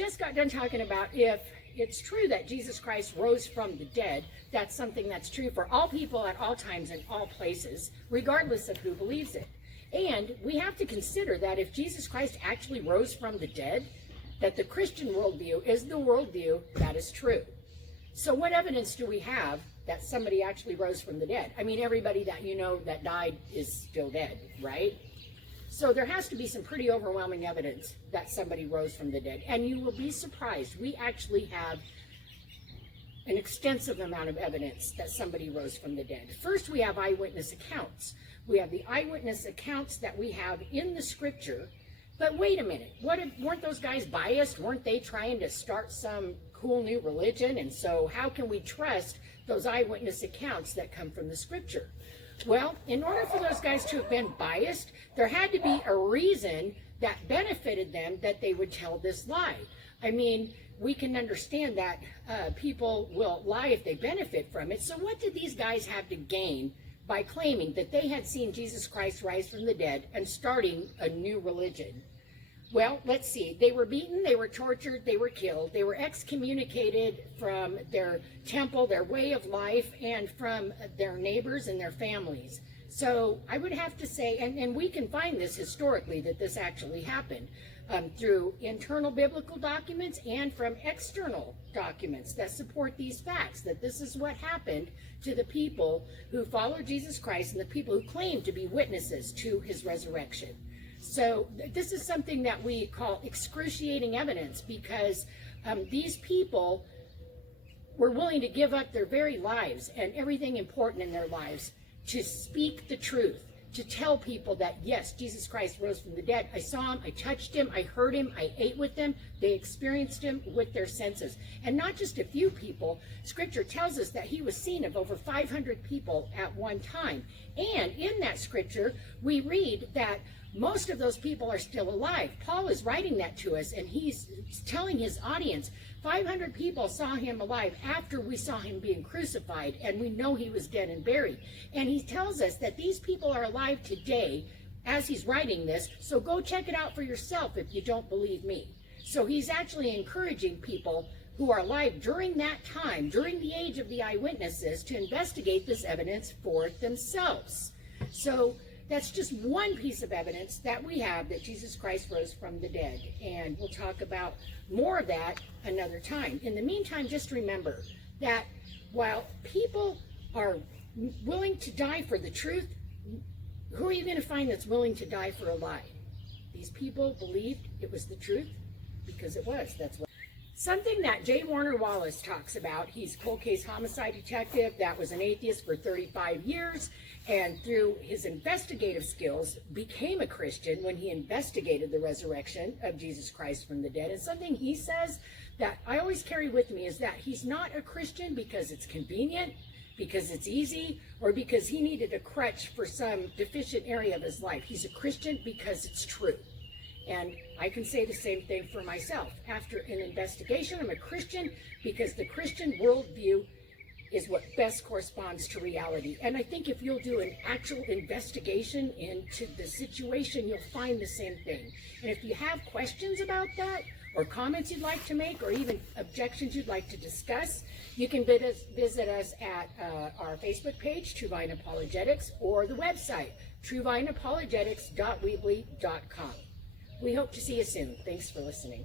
just got done talking about if it's true that Jesus Christ rose from the dead. That's something that's true for all people at all times and all places, regardless of who believes it. And we have to consider that if Jesus Christ actually rose from the dead, that the Christian worldview is the worldview that is true. So what evidence do we have that somebody actually rose from the dead? I mean, everybody that you know that died is still dead, right? So there has to be some pretty overwhelming evidence that somebody rose from the dead. And you will be surprised. We actually have an extensive amount of evidence that somebody rose from the dead. First, we have eyewitness accounts. We have the eyewitness accounts that we have in the scripture. But wait a minute, weren't those guys biased? Weren't they trying to start some cool new religion? And so how can we trust those eyewitness accounts that come from the scripture? Well, in order for those guys to have been biased, there had to be a reason that benefited them that they would tell this lie. I mean, we can understand that people will lie if they benefit from it. So what did these guys have to gain by claiming that they had seen Jesus Christ rise from the dead and starting a new religion? Well, let's see. They were beaten, they were tortured, they were killed, they were excommunicated from their temple, their way of life, and from their neighbors and their families. So I would have to say, and we can find this historically, that this actually happened through internal biblical documents and from external documents that support these facts, that this is what happened to the people who followed Jesus Christ and the people who claim to be witnesses to his resurrection. So this is something that we call excruciating evidence, because these people were willing to give up their very lives and everything important in their lives to speak the truth, to tell people that, yes, Jesus Christ rose from the dead. I saw him, I touched him, I heard him, I ate with him. They experienced him with their senses. And not just a few people. Scripture tells us that he was seen of over 500 people at one time. And in that scripture, we read that most of those people are still alive. Paul is writing that to us, and he's telling his audience, 500 people saw him alive after we saw him being crucified, and we know he was dead and buried. And he tells us that these people are alive today as he's writing this, so go check it out for yourself if you don't believe me. So he's actually encouraging people who are alive during that time, during the age of the eyewitnesses, to investigate this evidence for themselves. So that's just one piece of evidence that we have that Jesus Christ rose from the dead. And we'll talk about more of that another time. In the meantime, just remember that while people are willing to die for the truth, who are you going to find that's willing to die for a lie? These people believed it was the truth because it was. That's what. Something that J. Warner Wallace talks about, he's a cold case homicide detective that was an atheist for 35 years, and through his investigative skills became a Christian when he investigated the resurrection of Jesus Christ from the dead. And something he says that I always carry with me is that he's not a Christian because it's convenient, because it's easy, or because he needed a crutch for some deficient area of his life. He's a Christian because it's true. And I can say the same thing for myself. After an investigation, I'm a Christian because the Christian worldview is what best corresponds to reality. And I think if you'll do an actual investigation into the situation, you'll find the same thing. And if you have questions about that, or comments you'd like to make, or even objections you'd like to discuss, you can visit us at our Facebook page, True Vine Apologetics, or the website, truevineapologetics.weebly.com. We hope to see you soon. Thanks for listening.